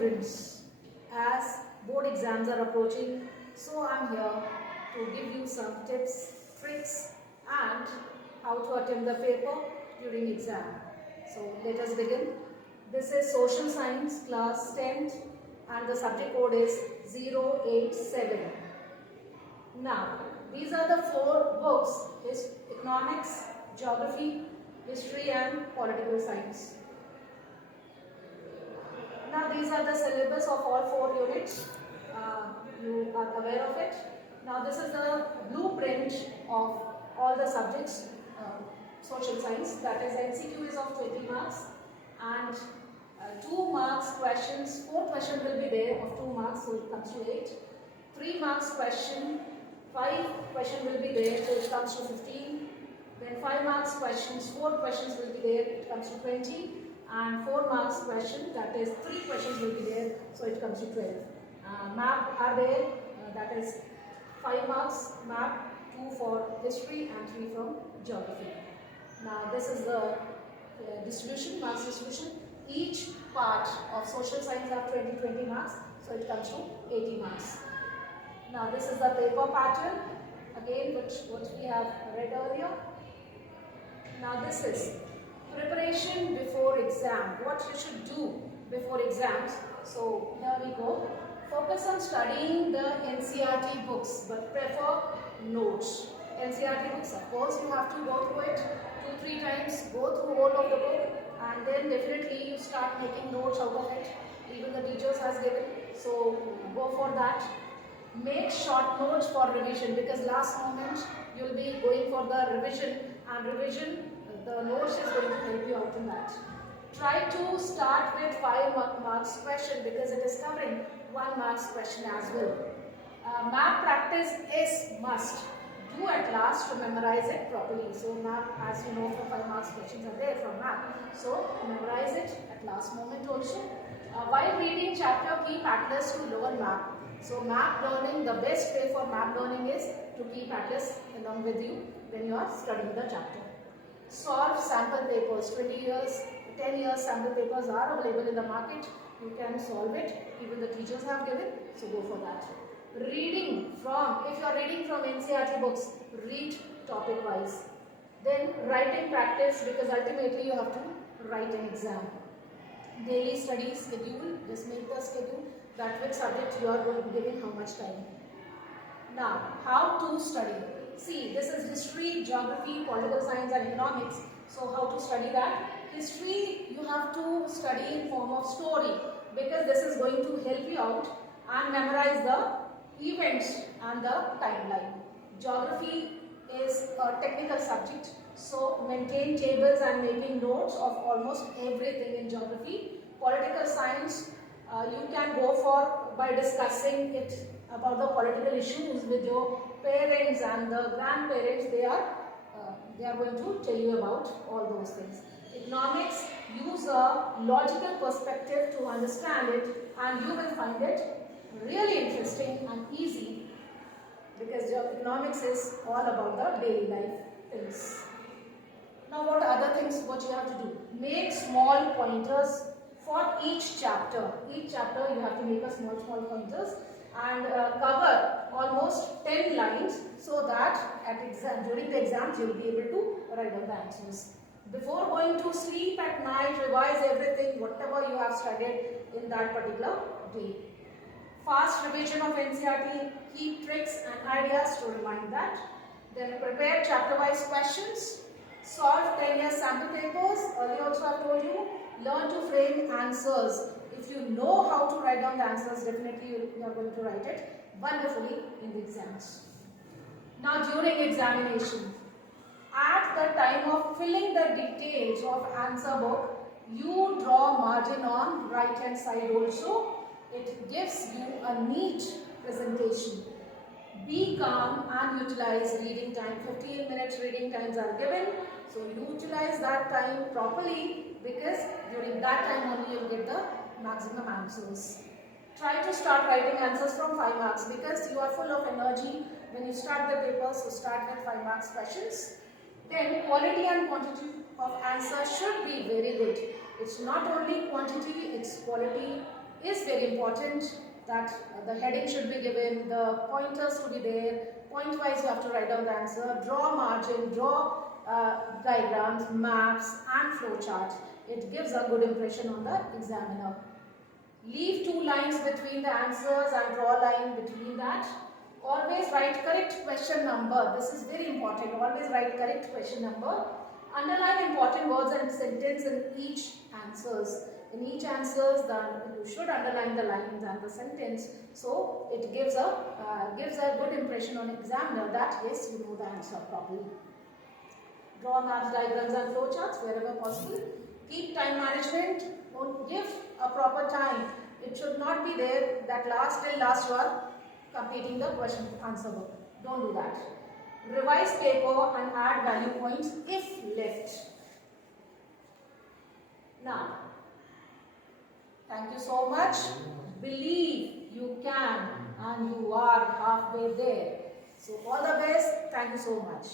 students, as board exams are approaching, so I am here to give you some tips, tricks and how to attempt the paper during exam. So let us begin. This is Social Science class 10th and the subject code is 087. Now, these are the 4 books: Economics, Geography, History and Political Science. Now, these are the syllabus of all 4 units. You are aware of it. Now, this is the blueprint of all the subjects, social science. That is, MCQ is of 20 marks and 2 marks questions. 4 questions will be there of 2 marks, so it comes to 8. 3 marks question, 5 question will be there, so it comes to 15. Then 5 marks questions, 4 questions will be there, it comes to 20. And 4 marks question, that is 3 questions will be there, so it comes to 12. Map are there, that is 5 marks map, 2 for history and 3 from geography. Now this is the distribution, marks distribution. Each part of social science have 20 marks, so it comes to 80 marks. Now this is the paper pattern, again what we have read earlier. Now this is preparation before exam, what you should do before exams. So here we go. Focus on studying the NCERT books, but prefer notes. NCERT books, of course, you have to go through it 2-3 times, go through all of the book, and then definitely you start making notes out of it. Even the teachers has given, so go for that. Make short notes for revision, because last moment you will be going for the revision, and revision, the notes is going to help you out in that. Try to start with 5 marks question, because it is covering 1 marks question as well. Map practice is must. Do at last to memorize it properly. So map, as you know, for 5 marks questions are there from map. So memorize it at last moment also. While reading chapter, keep atlas to learn map. So map learning, the best way for map learning is to keep atlas along with you when you are studying the chapter. Solve sample papers. 20 years, 10 years sample papers are available in the market. You can solve it. Even the teachers have given, so go for that. Reading from, if you are reading from NCERT books, read topic wise. Then writing practice, because ultimately you have to write an exam. Daily study schedule, just make the schedule that which subject you are going to be giving how much time. Now, how to study? See, this is history, geography, political science and economics. So how to study that? History you have to study in form of story, because this is going to help you out and memorize the events and the timeline. Geography is a technical subject, so maintain tables and making notes of almost everything in geography. Political science, you can go for by discussing it about the political issues with your parents and the grandparents. They are going to tell you about all those things. Economics, use a logical perspective to understand it, and you will find it really interesting and easy, because economics is all about the daily life things. Now what other things what you have to do? Make small pointers for each chapter. Each chapter you have to make a small pointers and cover almost 10 lines, so that at exam, during the exams you will be able to write down the answers. Before going to sleep at night, revise everything, whatever you have studied in that particular day. Fast revision of NCERT, keep tricks and ideas to remind that. Then prepare chapter-wise questions. Solve 10-year sample papers. Earlier also I told you, learn to frame answers. If you know how to write down the answers, definitely you are going to write it wonderfully in the exams. Now during examination, at the time of filling the details of answer book, you draw margin on right hand side also. It gives you a neat presentation. Be calm and utilize reading time. 15 minutes reading times are given. So utilize that time properly, because during that time only you will get the maximum answers. Try to start writing answers from 5 marks, because you are full of energy when you start the paper. So start with 5 marks questions. Then quality and quantity of answer should be very good. It's not only quantity, it's quality is very important, that the heading should be given, the pointers to be there, point wise you have to write down the answer, draw margin, draw diagrams, maps and flowchart. It gives a good impression on the examiner. Leave 2 lines between the answers and draw a line between that. Always write correct question number. This is very important. Always write correct question number. Underline important words and sentence in each answers. In each answers, you should underline the lines and the sentence, so it gives a good impression on examiner that yes, you know the answer properly. Draw maps, diagrams and flowcharts wherever possible. Keep time management. Don't give a proper time. It should not be there that till last you are completing the question answer book. Don't do that. Revise paper and add value points if left. Now, thank you so much. Believe you can and you are halfway there. So all the best. Thank you so much.